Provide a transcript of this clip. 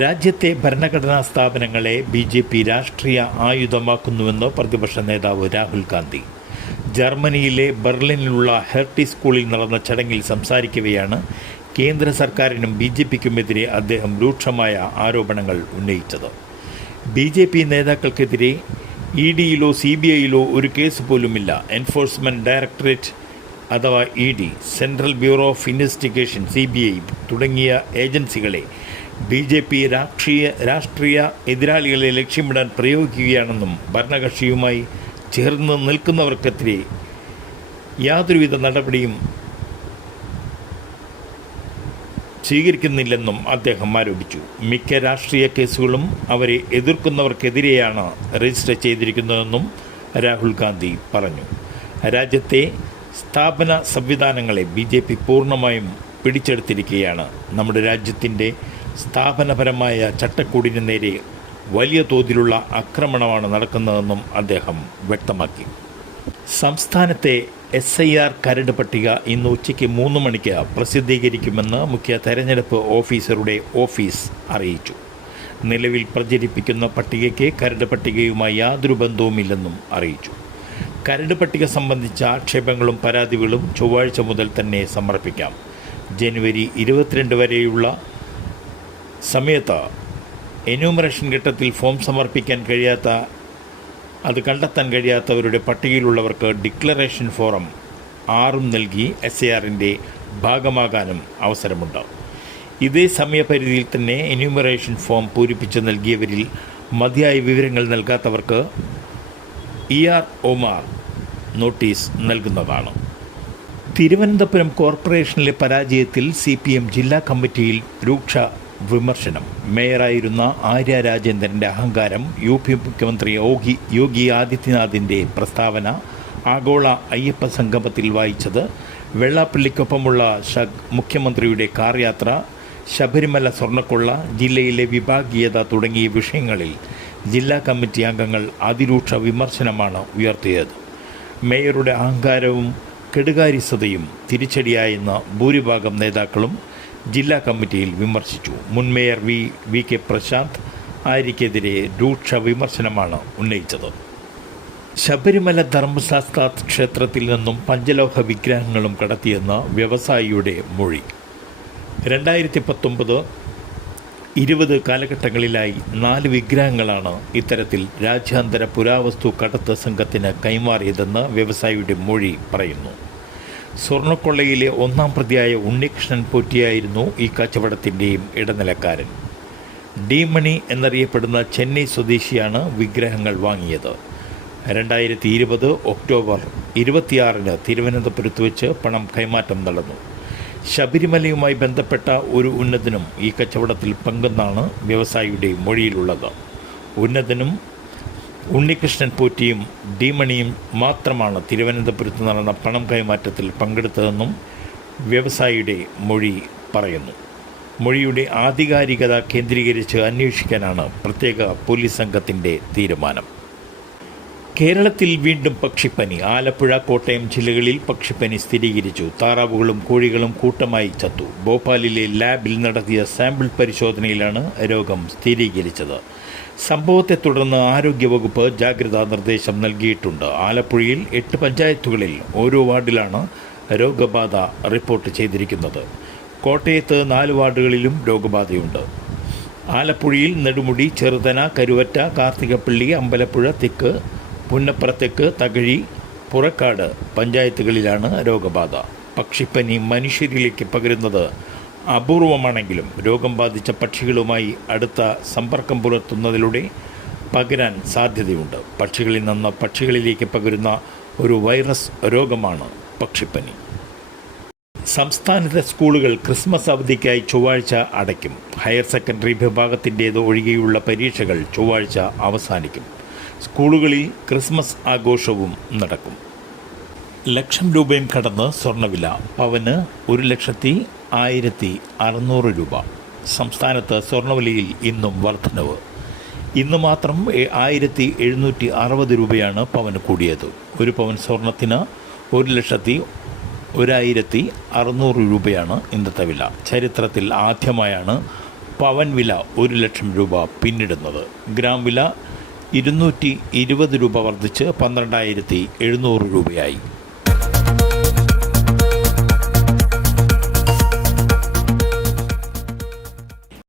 രാജ്യത്തെ ഭരണഘടനാ സ്ഥാപനങ്ങളെ ബി ജെ പി രാഷ്ട്രീയ ആയുധമാക്കുന്നുവെന്ന് പ്രതിപക്ഷ നേതാവ് രാഹുൽ ഗാന്ധി. ജർമ്മനിയിലെ ബെർലിനിലുള്ള ഹെർട്ടി സ്കൂളിൽ നടന്ന ചടങ്ങിൽ സംസാരിക്കവെയാണ് കേന്ദ്ര സർക്കാരിനും ബി ജെ പിക്കുമെതിരെ അദ്ദേഹം രൂക്ഷമായ ആരോപണങ്ങൾ ഉന്നയിച്ചത്. ബി ജെ പി നേതാക്കൾക്കെതിരെ ഇ ഡിയിലോ സി ബി ഐയിലോ ഒരു കേസ് പോലുമില്ല. എൻഫോഴ്സ്മെന്റ് ഡയറക്ടറേറ്റ് അഥവാ E D central bureau of investigation C B I തുടങ്ങിയ ഏജൻസികളെ ബി ജെ പി രാഷ്ട്രീയ രാഷ്ട്രീയ എതിരാളികളെ ലക്ഷ്യമിടാൻ പ്രയോഗിക്കുകയാണെന്നും ഭരണകക്ഷിയുമായി ചേർന്ന് നിൽക്കുന്നവർക്കെതിരെ യാതൊരുവിധ നടപടിയും സ്വീകരിക്കുന്നില്ലെന്നും അദ്ദേഹം ആരോപിച്ചു. മിക്ക രാഷ്ട്രീയ കേസുകളും അവരെ എതിർക്കുന്നവർക്കെതിരെയാണ് രജിസ്റ്റർ ചെയ്തിരിക്കുന്നതെന്നും രാഹുൽ ഗാന്ധി പറഞ്ഞു. രാജ്യത്തെ സ്ഥാപന സംവിധാനങ്ങളെ ബി ജെ പി പൂർണമായും പിടിച്ചെടുത്തിരിക്കുകയാണ്. നമ്മുടെ രാജ്യത്തിന്റെ സ്ഥാപനപരമായ ചട്ടക്കൂടിന് നേരെ വലിയ തോതിലുള്ള ആക്രമണമാണ് നടക്കുന്നതെന്നും അദ്ദേഹം വ്യക്തമാക്കി. സംസ്ഥാനത്തെ എസ് ഐ ആർ കരട് പട്ടിക ഇന്ന് ഉച്ചയ്ക്ക് മൂന്ന് മണിക്ക് പ്രസിദ്ധീകരിക്കുമെന്ന് മുഖ്യ തെരഞ്ഞെടുപ്പ് ഓഫീസറുടെ ഓഫീസ് അറിയിച്ചു. നിലവിൽ പ്രചരിപ്പിക്കുന്ന പട്ടികയ്ക്ക് കരട് പട്ടികയുമായി യാതൊരു ബന്ധവുമില്ലെന്നും അറിയിച്ചു. കരട് പട്ടിക സംബന്ധിച്ച ആക്ഷേപങ്ങളും പരാതികളും ചൊവ്വാഴ്ച മുതൽ തന്നെ സമർപ്പിക്കാം. ജനുവരി ഇരുപത്തിരണ്ട് വരെയുള്ള സമയത്ത് എന്യൂമറേഷൻ ഘട്ടത്തിൽ ഫോം സമർപ്പിക്കാൻ കഴിയാത്ത അത് കണ്ടെത്താൻ കഴിയാത്തവരുടെ പട്ടികയിലുള്ളവർക്ക് ഡിക്ലറേഷൻ ഫോറം ആറും നൽകി എസ് എ ആറിന്റെ ഭാഗമാകാനും അവസരമുണ്ട്. ഇതേ സമയപരിധിയിൽ തന്നെ എന്യൂമറേഷൻ ഫോം പൂരിപ്പിച്ച് നൽകിയവരിൽ മതിയായ വിവരങ്ങൾ നൽകാത്തവർക്ക് ഇ ആർ ഒമാർ നോട്ടീസ് നൽകുന്നതാണ്. തിരുവനന്തപുരം കോർപ്പറേഷനിലെ പരാജയത്തിൽ സി പി എം ജില്ലാ കമ്മിറ്റിയിൽ രൂക്ഷ വിമർശനം. മേയറായിരുന്ന ആര്യ രാജേന്ദ്രന്റെ അഹങ്കാരം യു പി മുഖ്യമന്ത്രി യോഗി യോഗി ആദിത്യനാഥിന്റെ പ്രസ്താവന ആഗോള അയ്യപ്പ സംഗമത്തിൽ വായിച്ചത്. വെള്ളാപ്പള്ളിക്കൊപ്പമുള്ള മുഖ്യമന്ത്രിയുടെ കാർ യാത്ര ശബരിമല സ്വർണക്കൊള്ള ജില്ലയിലെ വിഭാഗീയത തുടങ്ങിയ വിഷയങ്ങളിൽ ജില്ലാ കമ്മിറ്റി അംഗങ്ങൾ അതിരൂക്ഷ വിമർശനമാണ് ഉയർത്തിയത്. മേയറുടെ അഹങ്കാരവും കെടുകാര്യസ്ഥതയും തിരിച്ചടിയായെന്ന് ഭൂരിഭാഗം നേതാക്കളും ജില്ലാ കമ്മിറ്റിയിൽ വിമർശിച്ചു. മുൻ mayor V V K Prasanth ആര്യക്കെതിരെ രൂക്ഷ വിമർശനമാണ് ഉന്നയിച്ചത്. ശബരിമല ധർമ്മശാസ്ത്ര ക്ഷേത്രത്തിൽ നിന്നും പഞ്ചലോഹ വിഗ്രഹങ്ങളും കടത്തിയെന്ന വ്യവസായിയുടെ മൊഴി. രണ്ടായിരത്തി പത്തൊമ്പത് ഇരുപത് കാലഘട്ടങ്ങളിലായി നാല് വിഗ്രഹങ്ങളാണ് ഇത്തരത്തിൽ രാജ്യാന്തര പുരാവസ്തു കടത്ത് സംഘത്തിന് കൈമാറിയതെന്ന് വ്യവസായിയുടെ മൊഴി പറയുന്നു. സ്വർണക്കൊള്ളയിലെ ഒന്നാം പ്രതിയായ ഉണ്ണികൃഷ്ണൻ പോറ്റിയായിരുന്നു ഈ കച്ചവടത്തിന്റെയും ഇടനിലക്കാരൻ. ഡി മണി എന്നറിയപ്പെടുന്ന ചെന്നൈ സ്വദേശിയാണ് വിഗ്രഹങ്ങൾ വാങ്ങിയത്. രണ്ടായിരത്തി ഇരുപത് ഒക്ടോബർ ഇരുപത്തിയാറിന് തിരുവനന്തപുരത്ത് വെച്ച് പണം കൈമാറ്റം നടന്നു. ശബരിമലയുമായി ബന്ധപ്പെട്ട ഒരു ഉന്നതനും ഈ കച്ചവടത്തിൽ പങ്കെന്നാണ് വ്യവസായിയുടെ മൊഴിയിലുള്ളത്. ഉന്നതനും ഉണ്ണികൃഷ്ണൻ പോറ്റിയും ഡിമണിയും മാത്രമാണ് തിരുവനന്തപുരത്ത് നടന്ന പണം കൈമാറ്റത്തിൽ പങ്കെടുത്തതെന്നും വ്യവസായിയുടെ മൊഴി പറയുന്നു. മൊഴിയുടെ ആധികാരികത കേന്ദ്രീകരിച്ച് അന്വേഷിക്കാനാണ് പ്രത്യേക പോലീസ് സംഘത്തിന്റെ തീരുമാനം. കേരളത്തിൽ വീണ്ടും പക്ഷിപ്പനി. ആലപ്പുഴ കോട്ടയം ജില്ലകളിൽ പക്ഷിപ്പനി സ്ഥിരീകരിച്ചു. താറാവുകളും കോഴികളും കൂട്ടമായി ചത്തു. ഭോപ്പാലിലെ ലാബിൽ നടത്തിയ സാമ്പിൾ പരിശോധനയിലാണ് രോഗം സ്ഥിരീകരിച്ചത്. സംഭവത്തെ തുടർന്ന് ആരോഗ്യവകുപ്പ് ജാഗ്രതാ നിർദ്ദേശം നൽകിയിട്ടുണ്ട്. ആലപ്പുഴയിൽ എട്ട് പഞ്ചായത്തുകളിൽ ഓരോ വാർഡിലാണ് രോഗബാധ റിപ്പോർട്ട് ചെയ്തിരിക്കുന്നത്. കോട്ടയത്ത് നാല് വാർഡുകളിലും രോഗബാധയുണ്ട്. ആലപ്പുഴയിൽ നെടുമുടി ചെറുതന കരുവറ്റ കാർത്തികപ്പള്ളി അമ്പലപ്പുഴ തെക്ക് പുന്നപ്പുറത്തേക്ക് തകഴി പുറക്കാട് പഞ്ചായത്തുകളിലാണ് രോഗബാധ. പക്ഷിപ്പനി മനുഷ്യരിലേക്ക് പകരുന്നത് അപൂർവമാണെങ്കിലും രോഗം ബാധിച്ച പക്ഷികളുമായി അടുത്ത സമ്പർക്കം പുലർത്തുന്നതിലൂടെ പകരാൻ സാധ്യതയുണ്ട്. പക്ഷികളിൽ നിന്ന് പക്ഷികളിലേക്ക് പകരുന്ന ഒരു വൈറസ് രോഗമാണ് പക്ഷിപ്പനി. സംസ്ഥാനത്തെ സ്കൂളുകൾ ക്രിസ്മസ് അവധിക്കായി ചൊവ്വാഴ്ച അടയ്ക്കും. ഹയർ സെക്കൻഡറി വിഭാഗത്തിന്റേത് ഒഴികെയുള്ള പരീക്ഷകൾ ചൊവ്വാഴ്ച അവസാനിക്കും. സ്കൂളുകളിൽ ക്രിസ്മസ് ആഘോഷവും നടക്കും. ലക്ഷം രൂപയും കടന്ന് സ്വർണവില പവന് ഒരു ലക്ഷത്തി ആയിരത്തി അറുന്നൂറ് രൂപ. സംസ്ഥാനത്ത് സ്വർണവിലയിൽ ഇന്നും വർധനവ്. ഇന്ന് മാത്രം ആയിരത്തി എഴുന്നൂറ്റി അറുപത് രൂപയാണ് പവന് കൂടിയത്. ഒരു പവൻ സ്വർണത്തിന് ഒരു ലക്ഷത്തി ഒരായിരത്തി അറുന്നൂറ് രൂപയാണ് ഇന്നത്തെ വില. ചരിത്രത്തിൽ ആദ്യമായാണ് പവൻ വില ഒരു ലക്ഷം രൂപ പിന്നിടുന്നത്. ഗ്രാം വില ഇരുന്നൂറ്റി ഇരുപത് രൂപ വർദ്ധിച്ച് പന്ത്രണ്ടായിരത്തി എഴുന്നൂറ് രൂപയായി.